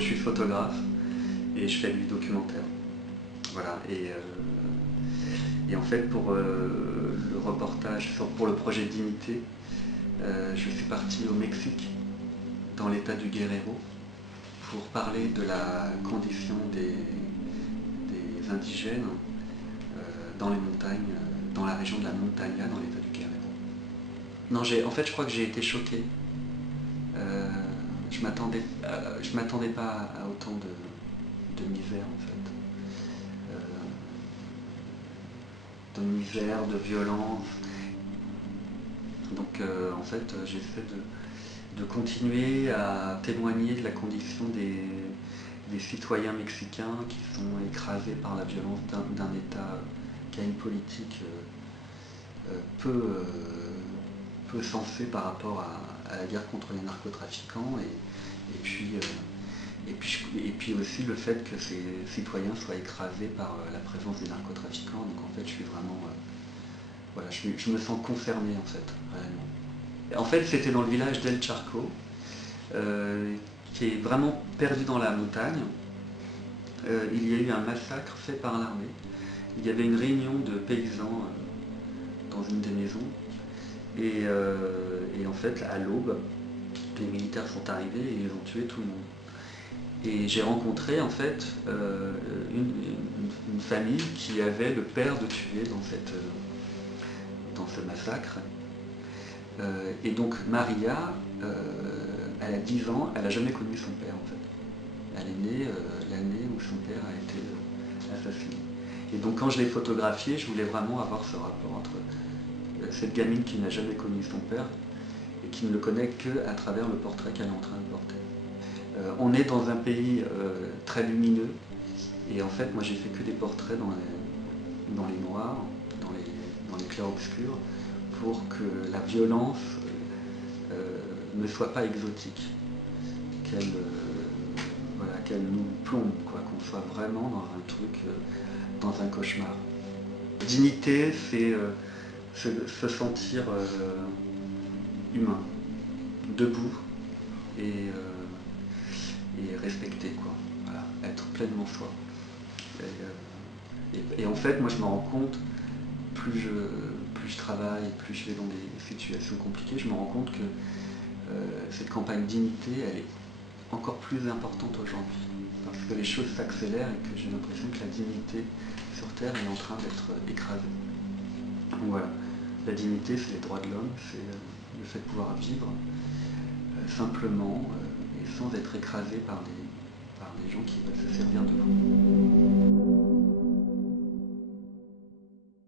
je suis photographe et je fais du documentaire. Voilà, et en fait pour le reportage, pour le projet Dignité, je suis parti au Mexique, dans l'état du Guerrero, pour parler de la condition des indigènes dans les montagnes, dans la région de la Montaña, dans l'état du Guerrero. Non, en fait, je crois que j'ai été choqué. Je m'attendais pas à autant de misère, en fait. De misère, de violence. Donc, en fait, j'essaie de continuer à témoigner de la condition des citoyens mexicains qui sont écrasés par la violence d'un État qui a une politique peu sensée par rapport à la guerre contre les narcotrafiquants et puis aussi le fait que ces citoyens soient écrasés par la présence des narcotrafiquants. Donc en fait je suis vraiment voilà, je me sens concerné en fait, réellement. En fait c'était dans le village d'El Charco, qui est vraiment perdu dans la montagne. Il y a eu un massacre fait par l'armée. Il y avait une réunion de paysans dans une des maisons. Et en fait, à l'aube, les militaires sont arrivés et ils ont tué tout le monde. Et j'ai rencontré en fait une famille qui avait le père de tué dans ce massacre. Et donc Maria, elle a 10 ans, elle n'a jamais connu son père en fait. Elle est née l'année où son père a été assassiné. Et donc quand je l'ai photographiée, je voulais vraiment avoir ce rapport entre cette gamine qui n'a jamais connu son père et qui ne le connaît qu'à travers le portrait qu'elle est en train de porter. On est dans un pays très lumineux et en fait moi j'ai fait que des portraits dans les noirs, dans les clairs-obscurs pour que la violence ne soit pas exotique, qu'elle nous plombe, qu'on soit vraiment dans un truc, dans un cauchemar. Dignité, c'est se sentir humain, debout et respecté, quoi. Voilà, être pleinement soi. Et en fait, moi je me rends compte, plus je travaille, plus je vais dans des situations compliquées, je me rends compte que cette campagne Dignité, elle est encore plus importante aujourd'hui. Parce que les choses s'accélèrent et que j'ai l'impression que la dignité sur Terre est en train d'être écrasée. Donc voilà, la dignité, c'est les droits de l'homme, c'est le fait de pouvoir vivre simplement et sans être écrasé par des gens qui veulent se servir de vous.